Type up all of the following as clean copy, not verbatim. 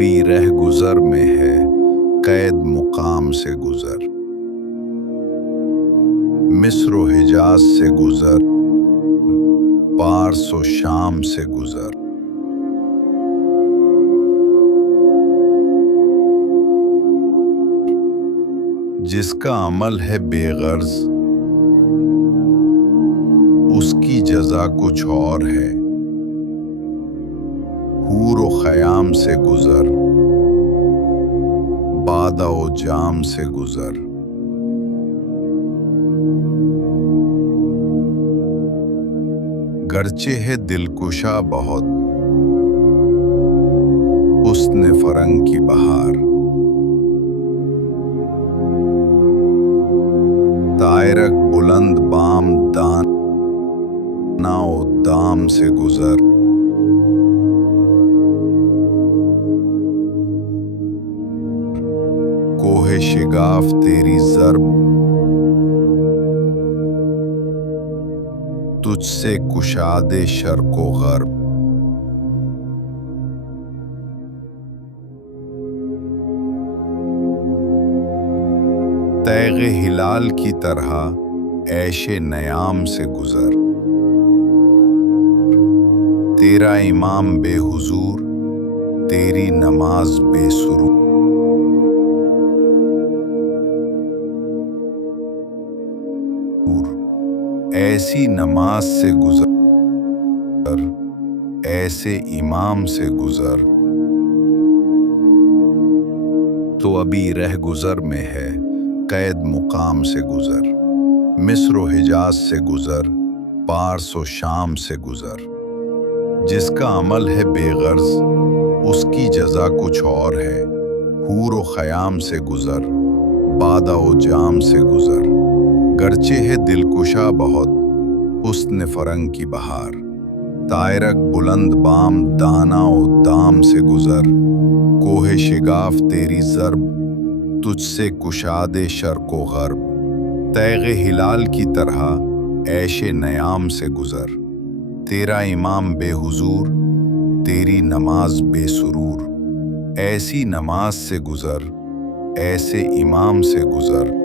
ابھی رہ گزر میں ہے قید مقام سے گزر، مصر و حجاز سے گزر، پارس و شام سے گزر۔ جس کا عمل ہے بے غرض اس کی جزا کچھ اور ہے، حور و خیام سے گزر، بادہ و جام سے گزر۔ گرچہ ہے دلکشا بہت حسن فرنگ کی بہار، طائرک بلند بام دانا و دام سے گزر۔ کوہ شگاف تیری ضرب تجھ سے کشاد شرق و غرب۔ تیغ ہلال کی طرح عیش نیام سے گزر، تیرا امام بے حضور تیری نماز بے سرور۔ ایسی نماز سے گزر، ایسے امام سے گزر، تو ابھی رہ گزر میں ہے قید مقام سے گزر، مصر و حجاز سے گزر، پارس و شام سے گزر۔ جس کا عمل ہے بے غرض اس کی جزا کچھ اور ہے، حور و خیام سے گزر، بادہ و جام سے گزر۔ گرچہ ہے دلکشا بہت حسن فرنگ کی بہار، طائرک بلند بام دانا و دام سے گزر۔ کوہ شگاف تیری ضرب تجھ سے کشاد شرق و غرب، تیغ ہلال کی طرح عیش نیام سے گزر، تیرا امام بے حضور تیری نماز بے سرور۔ ایسی نماز سے گزر، ایسے امام سے گزر۔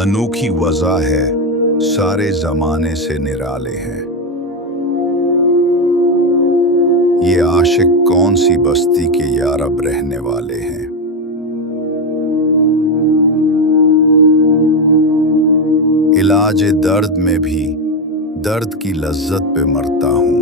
انوکھی وضع ہے سارے زمانے سے نرالے ہیں، یہ عاشق کون سی بستی کے یارب رہنے والے ہیں۔ علاج درد میں بھی درد کی لذت پہ مرتا ہوں،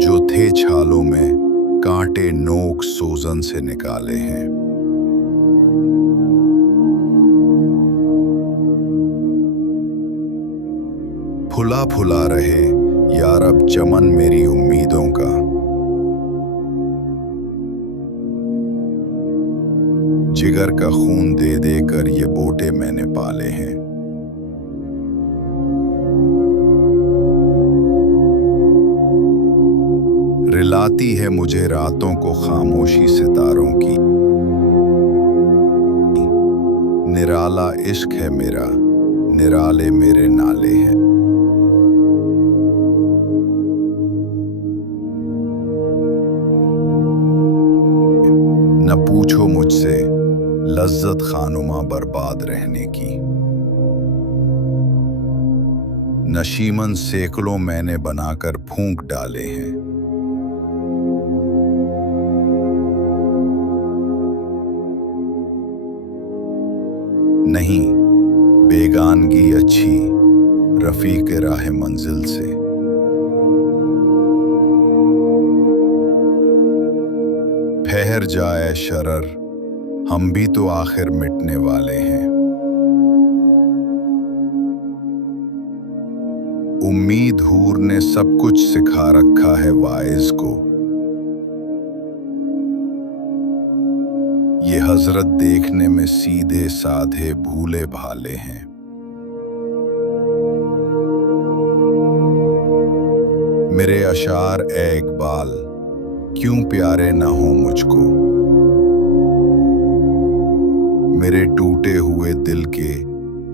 جو تھے چھالوں میں کانٹے نوک سوزن سے نکالے ہیں۔ پھلا پھلا رہے یارب چمن میری امیدوں کا، جگر کا خون دے دے کر یہ بوٹے میں نے پالے ہیں۔ رلاتی ہے مجھے راتوں کو خاموشی ستاروں کی، نرالا عشق ہے میرا نرالے میرے نالے ہیں۔ نہ پوچھو مجھ سے لذت خانمہ برباد رہنے کی، نشیمن سینکڑوں میں نے بنا کر پھونک ڈالے ہیں۔ نہیں بیگانگی اچھی رفیق راہ منزل سے، ٹھہر جائے شرر ہم بھی تو آخر مٹنے والے ہیں۔ امید حور نے سب کچھ سکھا رکھا ہے واعظ کو، یہ حضرت دیکھنے میں سیدھے سادھے بھولے بھالے ہیں۔ میرے اشعار اے اقبال کیوں پیارے نہ ہوں مجھ کو، میرے ٹوٹے ہوئے دل کے